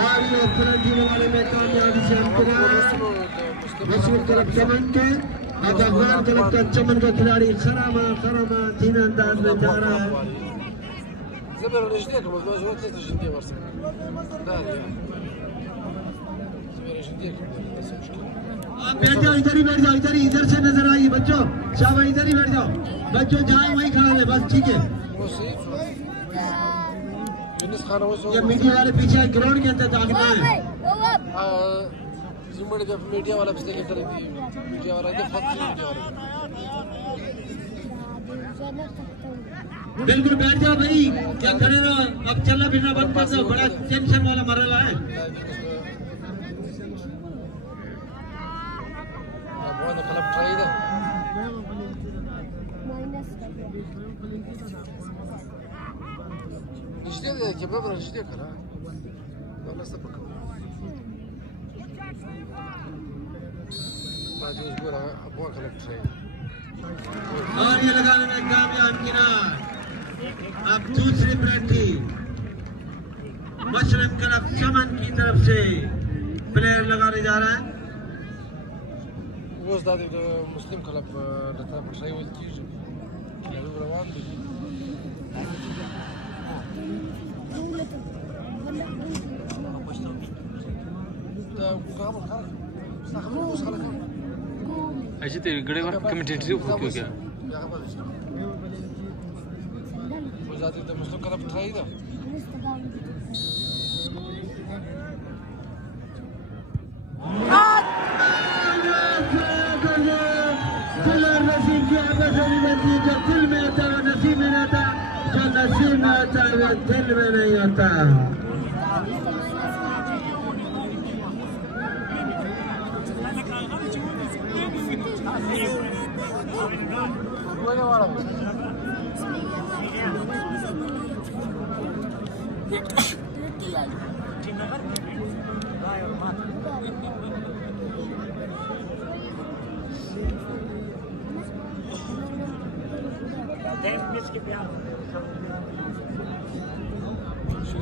और ये जीने वाले में कामयाबी से मशहूर तरफ चमन के अब अफगान तरफ का चमन का खिलाड़ी खरामा धीमे अंदाज में जा रहा है। आप बैठ जाओ, इधर ही बैठ जाओ, इधर से नजर आइए बच्चों, शाबाश इधर ही बैठ जाओ बच्चों, जहाँ वहीं खड़ा है बस, ठीक है। ये मीडिया वाले पीछे ग्राउंड के अंदर दाखिल है। मीडिया वाला बिल्कुल बैठ जाओ भाई, क्या खड़े रहो, अब चलना फिरना बंद कर दो, बड़ा टेंशन वाला मरला है। और ये लगाने में कामयाब किनार। अब दूसरी पेनल्टी मशरक तरफ चमन की तरफ से प्लेयर लगाने जा रहा है। वो मुस्लिम क्लब ऐसे तेरे गड़े वाला कमेंटेटरी हो क्या? जाती तो मुस्लिम क्लब उठाई था। नसीब की आवाज़ नहीं जो दिल में आता है नसीब में आता, जो नसीब में आता है वो दिल में नहीं आता।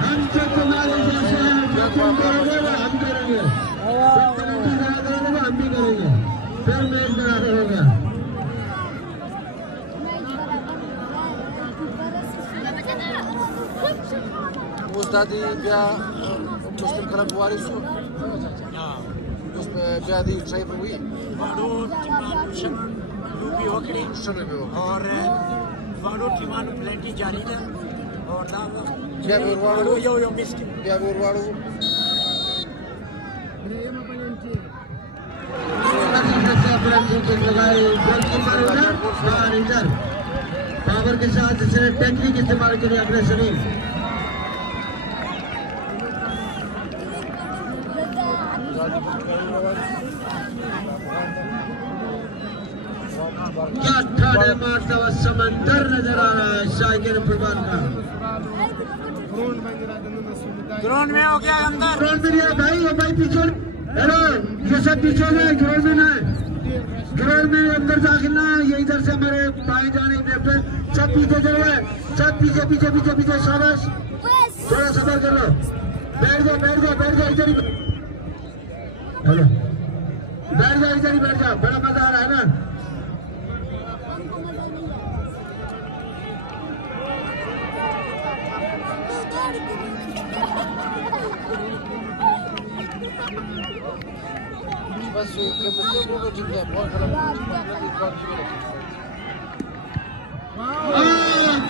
हम तो तुम्हारे जैसे हैं, जो तुम करोगे वो हम करेंगे, हम भी करेंगे, फिर मैच बराबर होगा। मुस्तादी क्या मुस्लिम क्लब वारिस हो? उसमें ज़्यादा ट्राइब हुई और वाडो टीमानो प्लेटी जारी है और वाडो यो मिस्की वाडो पावर के साथ इसने टेक्निक इस्तेमाल करी अपने शरीर। क्या ठाड़े मारता हुआ समंदर नजर आ रहा है शायद फुटबॉल का। ग्राउंड में हो गया अंदर, ग्राउंड में नहीं है भाई, ये भाई पीछे, हेलो ये सब पीछे में, ग्राउंड में ना है, ग्राउंड में अंदर दाखिल ना है, ये इधर से हमारे बाएं जाने लेफ्ट सब पीछे चलो है, सब पीछे पीछे पीछे पीछे, शाबाश थोड़ा सफर कर लो, बैठ जाओ इधर ही, हेलो बैठ जाओ इधर ही बैठ जाओ, बड़ा मजा आ रहा है ना। बस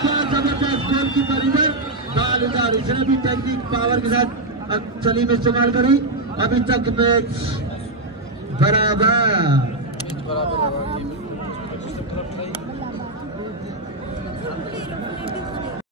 क्या जबरदस्त गोलकीपर इधर, बाल इधर, इसने भी टेक्निक पावर के साथ सलीम इस्तेमाल करी। अभी तक मैच बराबर